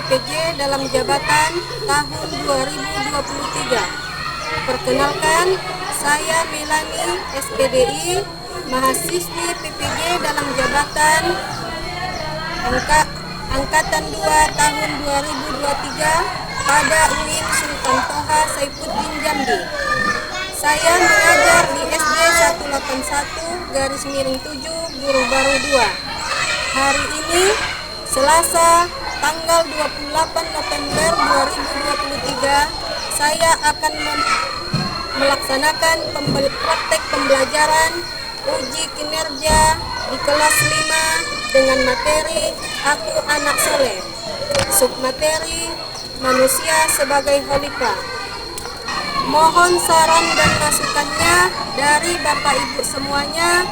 PPG dalam jabatan tahun 2023. Perkenalkan, saya Melani SPDI, mahasiswi PPG dalam jabatan Angkatan 2 tahun 2023 pada UIN Sultan Toha Saifuddin Jambi. Saya mengajar di SD 181-7 Guru Baru 2. Hari ini Selasa tanggal 28 November 2023 saya akan melaksanakan praktek pembelajaran uji kinerja di kelas 5 dengan materi Aku Anak Soleh, submateri Manusia sebagai Khalifah. Mohon saran dan masukannya dari Bapak Ibu semuanya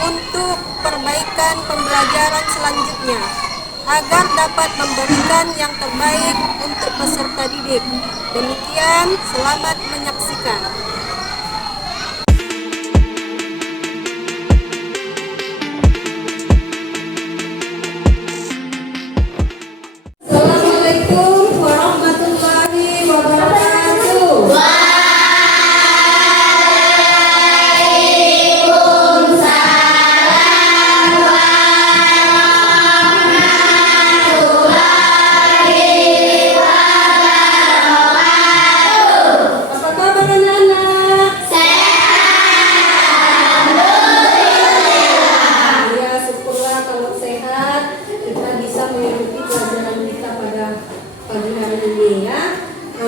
untuk perbaikan pembelajaran selanjutnya agar dapat memberikan yang terbaik untuk peserta didik. Demikian, selamat menyaksikan. Assalamualaikum warahmatullahi wabarakatuh.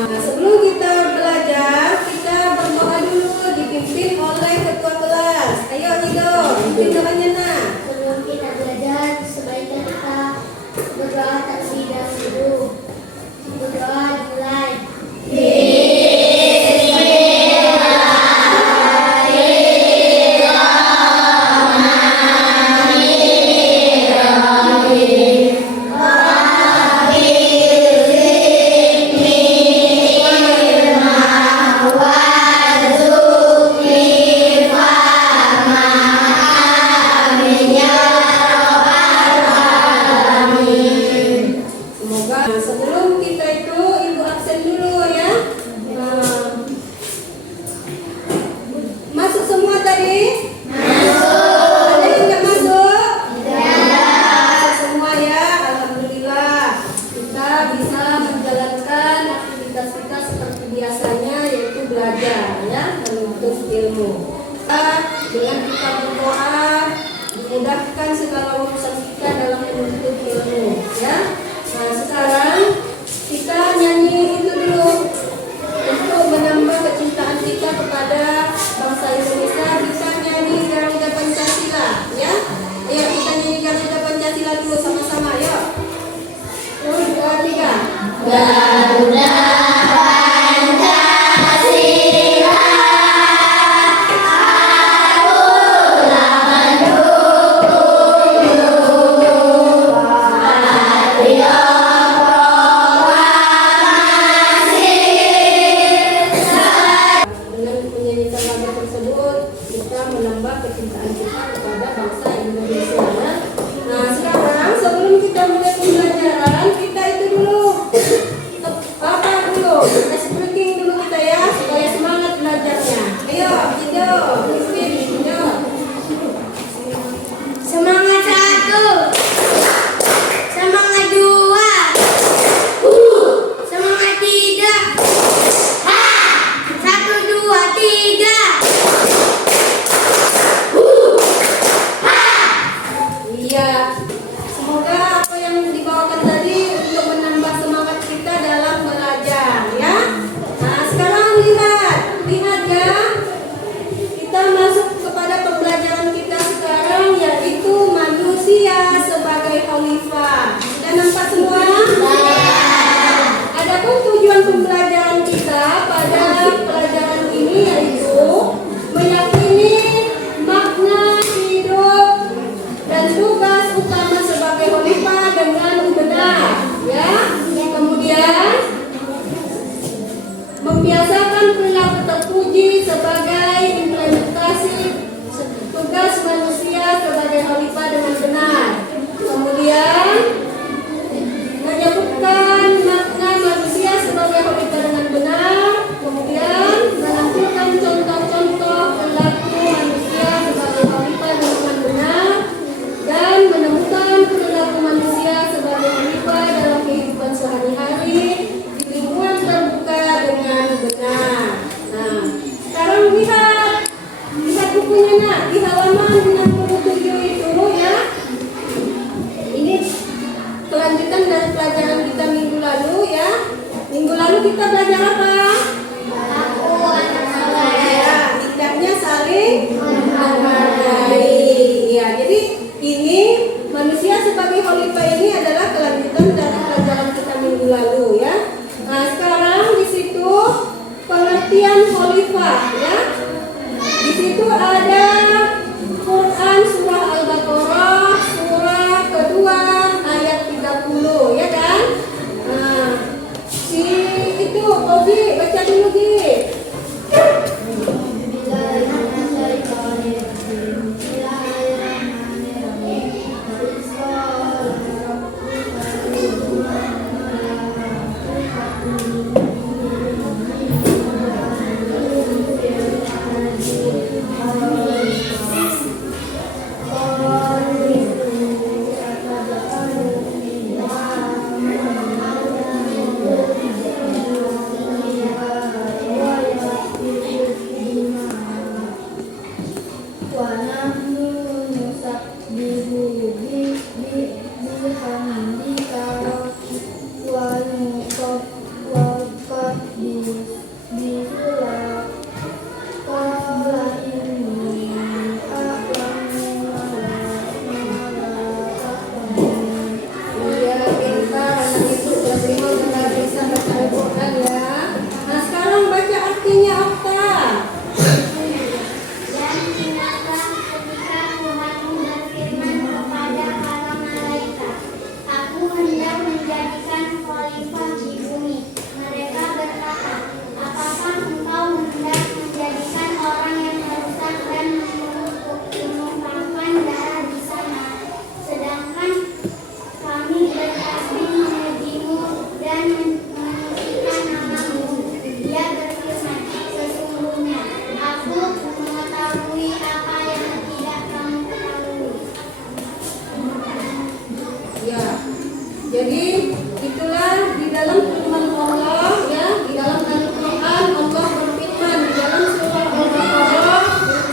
Sebelum kita belajar, kita berdoa dulu dipimpin oleh ketua kelas. Ayo Rido, pimpin doanya nak. Sebelum kita belajar, sebaiknya kita berdoa terlebih dahulu. Berdoa dimulai. Sebelum kita itu ibu absen dulu ya. Masuk semua tadi? Masuk. Ada yang nggak masuk? Tidak. Semua ya. Alhamdulillah kita bisa menjalankan aktivitas kita seperti biasanya, yaitu belajar ya, menuntut ilmu. Dengan kita berdoa dimudahkan segala urusan kita dalam menuntut ilmu ya. Nah, sekarang kita nyanyi itu dulu untuk menambah kecintaan kita kepada bangsa Indonesia. Bisa nyanyi Garuda Pancasila ya. Ayo kita nyanyi Garuda Pancasila dulu sama-sama ya. 1, 2, 3. Garuda menambah kecintaan kita kepada bangsa Indonesia. Nah, sekarang sebelum kita mulai pembelajaran, kita itu dulu apa dulu? Ice breaking dulu kita ya, supaya semangat belajarnya. Ayo, Indo, Indo. Semangat 1, semangat 2, semangat 3. 1, 2, 3. Iya, semoga apa yang dibawakan tadi untuk menambah semangat kita dalam belajar ya. Nah, sekarang lihat ya, kita kita belajar apa? Aku anak soleh. Ya, hendaknya saling menghargai. Ya, jadi ini manusia sebagai khalifah ini adalah kelanjutan dari pelajaran kita minggu lalu ya. Nah, sekarang di situ pengertian khalifah ya. Di situ ada Quran surah Al-Baqarah surah kedua ayat 30 ya kan? Nah, itu Ogi baca dulu Gi. Jadi itulah di dalam firman Allah ya, di dalam Al-Quran Allah berfirman di dalam surah Al-Baqarah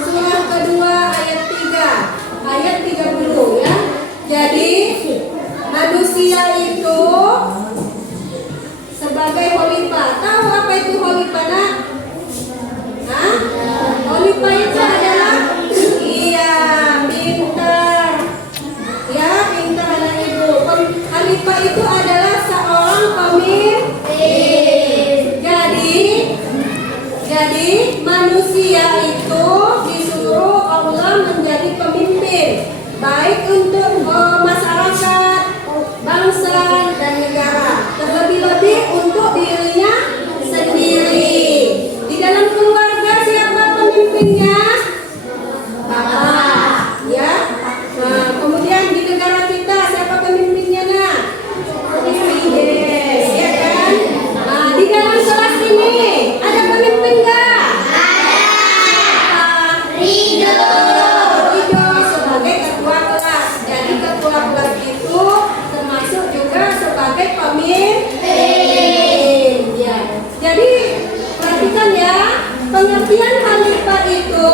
surah kedua ayat 30 ya. Jadi manusia itu sebagai khalifah. Tahu apa itu khalifah nak? Hah? Khalifah itu adalah pintar. Ya, pintar anak ibu. Khalifah itu adalah seorang pemimpin. Jadi manusia itu disuruh Allah menjadi pemimpin, baik untuk masyarakat, bangsa dan negara. Terlebih-lebih untuk dirinya sendiri. Di dalam keluarga siapa pemimpinnya? Bapak, ya. Nah, kemudian di negara kita siapa pemimpinnya nak? Presiden, ya kan? Nah, di dalam kelas ini ada pemimpin nggak? Ridho sebagai ketua kelas. Jadi ketua kelas itu termasuk juga sebagai pemimpin. Ya. Jadi perhatikan ya, pengertian khalifah itu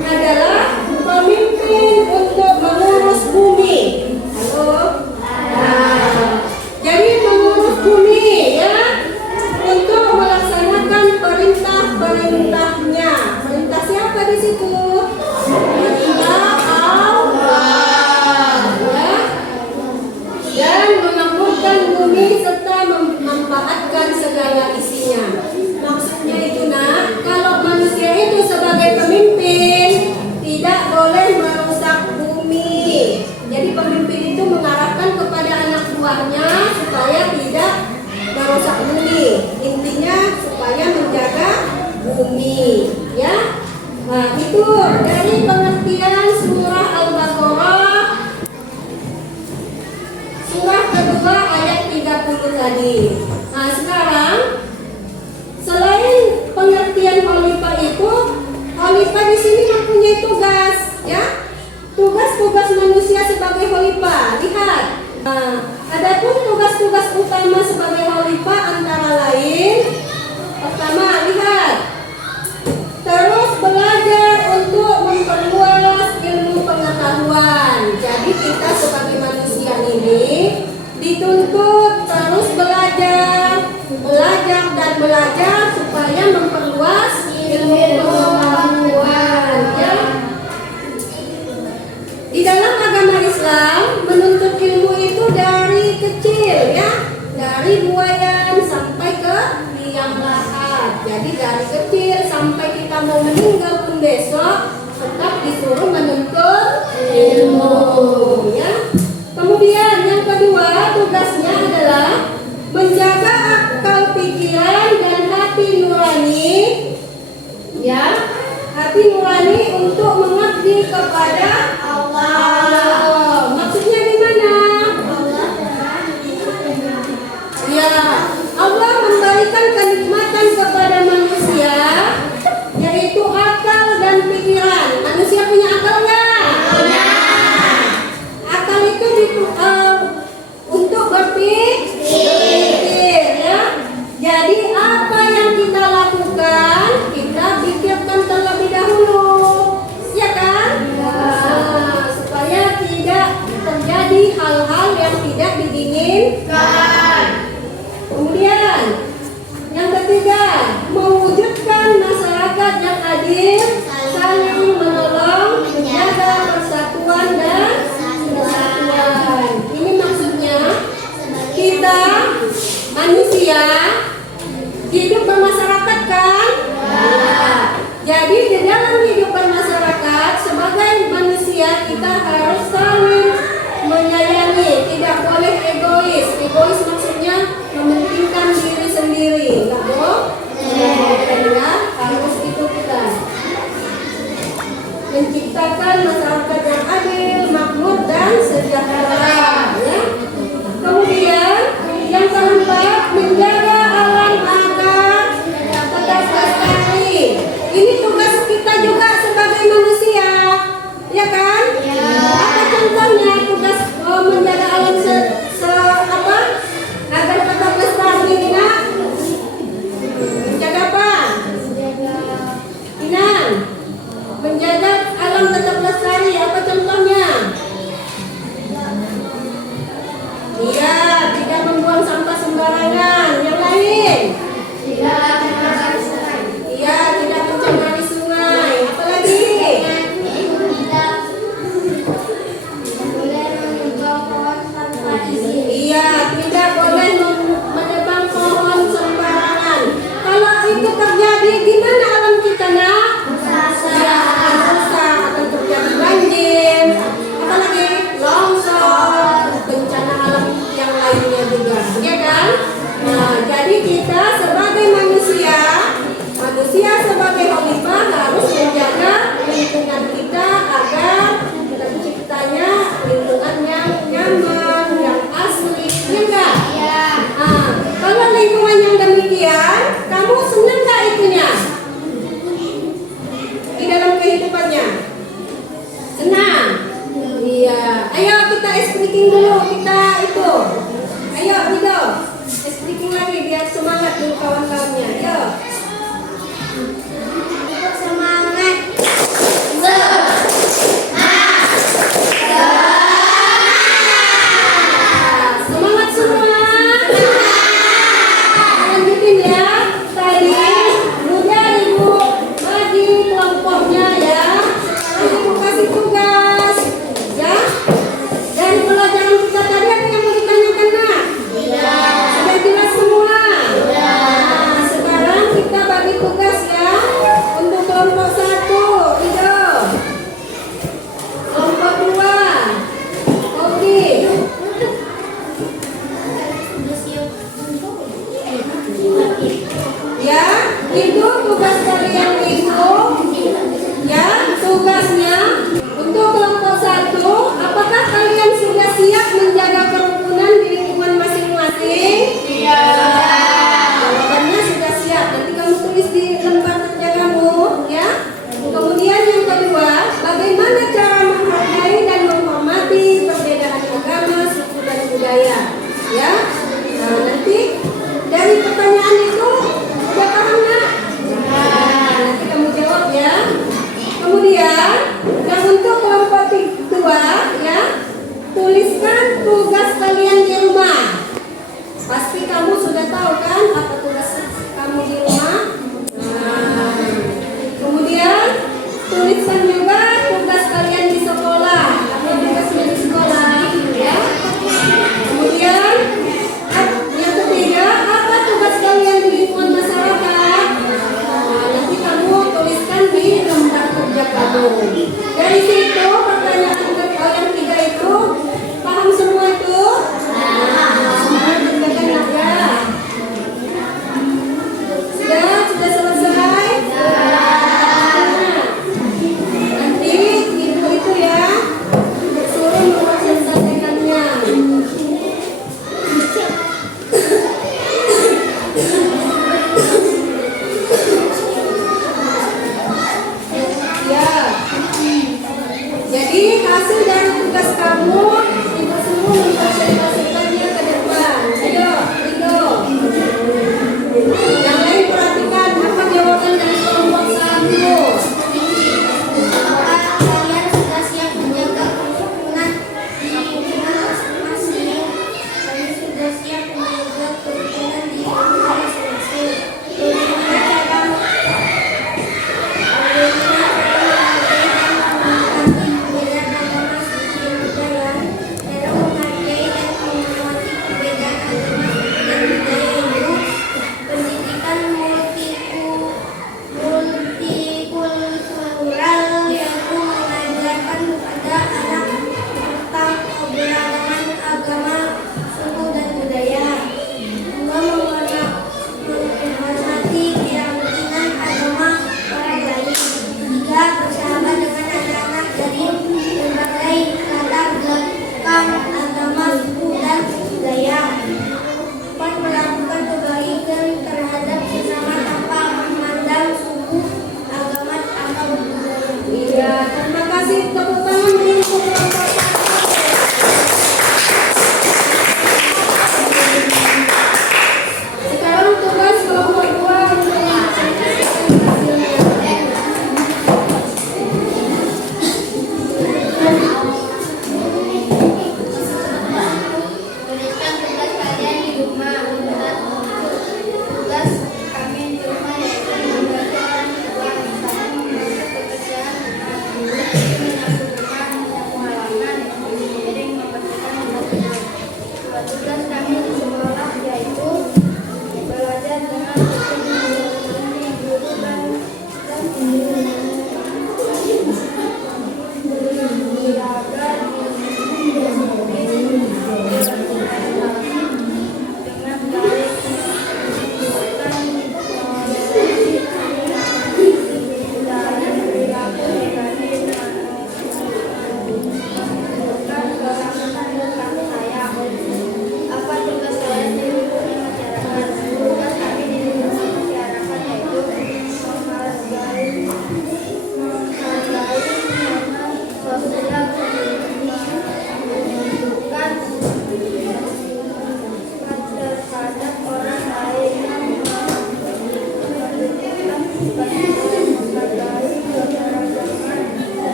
adalah pemimpin untuk mengurus bumi. Halo. Nah, jadi mengurus bumi ya, untuk melaksanakan perintah-perintahnya. Perintah siapa di situ? Perintah Allah. Ya. Dan memakmurkan bumi serta memanfaatkan segala isinya. Maksudnya itu nak, kalau manusia itu sebagai pemimpin tidak boleh merusak bumi. Jadi pemimpin itu mengarahkan kepada anak buahnya supaya tidak merusak bumi. Intinya supaya menjaga bumi, ya. Nah, itu dari pengertian surah Al-Baqarah surah kedua ayat 30 tadi. Nah, sekarang selain pengertian khalifah itu, khalifah di sini mempunyai tugas, ya. Tugas-tugas manusia sebagai khalifah. Lihat. Nah, adapun tugas-tugas utama sebagai khalifah antara lain, pertama lihat, terus belajar untuk memperluas ilmu pengetahuan. Jadi kita sebagai manusia ini dituntut terus belajar, belajar dan belajar supaya memperluas ilmu pengetahuan. Ya. Di dalam agama Islam menuntut ilmu itu dari kecil, ya, dari buayan sampai ke liang lahat. Jadi dari kecil sampai kita mau meninggal pun besok tetap disuruh menuntut ilmu, ya. Kemudian yang kedua tugasnya adalah menjaga akal pikiran dan hati nurani, ya, hati nurani untuk mengabdi kepada Allah. Maksudnya gimana? Ya, Allah memberikan kenikmatan kepada manusia, yaitu akal dan pikiran. Manusia punya akal nggak? Punya. Akal itu untuk berpikir, ya. Jadi apa yang kita lakukan, kita pikirkan terlebih dahulu, ya kan? Nah, supaya tidak terjadi hal-hal yang tidak diinginkan. Kemudian yang ketiga, mewujudkan masyarakat yang adil, saling menolong, menjaga persatuan dan kesatuan. Ini maksudnya kita manusia hidup bermasyarakat kan? Nah, jadi di dalam hidup bermasyarakat sebagai manusia kita harus saling menyayangi, tidak boleh egois. Egois maksudnya mementingkan diri sendiri, nggak boleh, ya, harus itu kita menciptakan masyarakat yang adil, makmur dan sejahtera, ya. Kemudian yang keempat, menjaga alam agar tetap lestari. Ini tugas kita juga sebagai manusia, ya kan? Ya. Apa contohnya tugas menjaga alam agar tetap lestari, Ina? Menjaga apa? Ina, menjaga alam tetap lestari, apa contohnya? Iya, tidak membuang sampah sembarangan. Yang lain? Iya, tidak mencemari sungai. Apa lagi? Iya, tidak boleh menebang pohon sembarangan. Kalau itu terjadi, gimana alam kita, nak? Ya, akan rusak, akan terjadi banjir. Apa lagi? Longsor, bencana alam yang lainnya juga, ya kan? Nah, jadi kita sebagai manusia sebagai khalifah harus menjaga lingkungan kita agar terciptanya lingkungan yang nyaman, yang asli, ya enggak? Ya. Nah, kalau lingkungan yang demikian, kamu senang nggak itunya? Di dalam kehidupannya? Senang? Iya. Ayo kita speaking dulu, kita itu. Ayo Rido, speaking lagi biar semangat dulu kawan-kawannya. Ayo. Semangat. Semangat semua. Lanjutin ya. Tadi udah Ibu bagi kelompoknya ya. Sekarang Ibu kasih tugas. Ya. Dari pelajaran kita tadi ada yang mau ditanyakan, nak? Tidak. Sudah jelas semua? Nah, sekarang kita bagi tugas ya. Untuk kelompok 1, Ido. Kelompok 2, Oki. Ya, itu tugas kalian itu. Ya, tugasnya untuk kelompok 1, apakah kalian sudah siap menjaga kerukunan di lingkungan masing-masing? Iya. Jawabannya sudah siap. Nanti kamu tulis di lembar kerja kamu, ya. Kemudian yang kedua, bagaimana cara menghargai dan menghormati perbedaan agama, suku dan budaya, ya. Nah, nanti dari pertanyaan itu udah paham nggak? Nah, nanti kamu jawab ya. Kemudian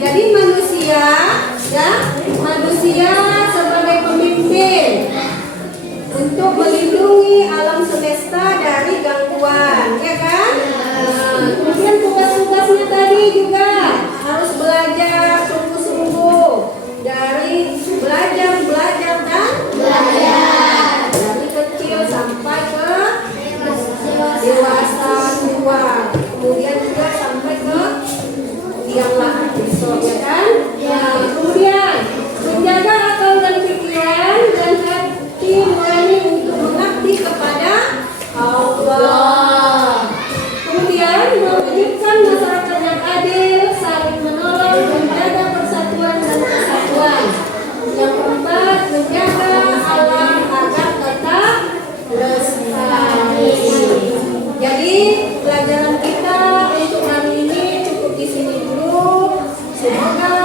Jadi manusia, ya, manusia sebagai pemimpin untuk melindungi alam semesta dari gangguan, ya kan? Kemudian tugas-tugasnya tadi juga harus belajar sungguh-sungguh, dari belajar dan belajar dari kecil sampai ke dewasa tua, kemudian juga sampai ke diamlah besok, ya kan? Kemudian menjaga akal dan pikiran dan hati nurani untuk mengabdi kepada Allah. Kemudian mewujudkan masyarakat yang adil, saling menolong, menjaga persatuan dan kesatuan. Yang keempat, menjaga alam agar tetap lestari. Jadi pelajaran kita untuk hari ini cukup di sini dulu. Semoga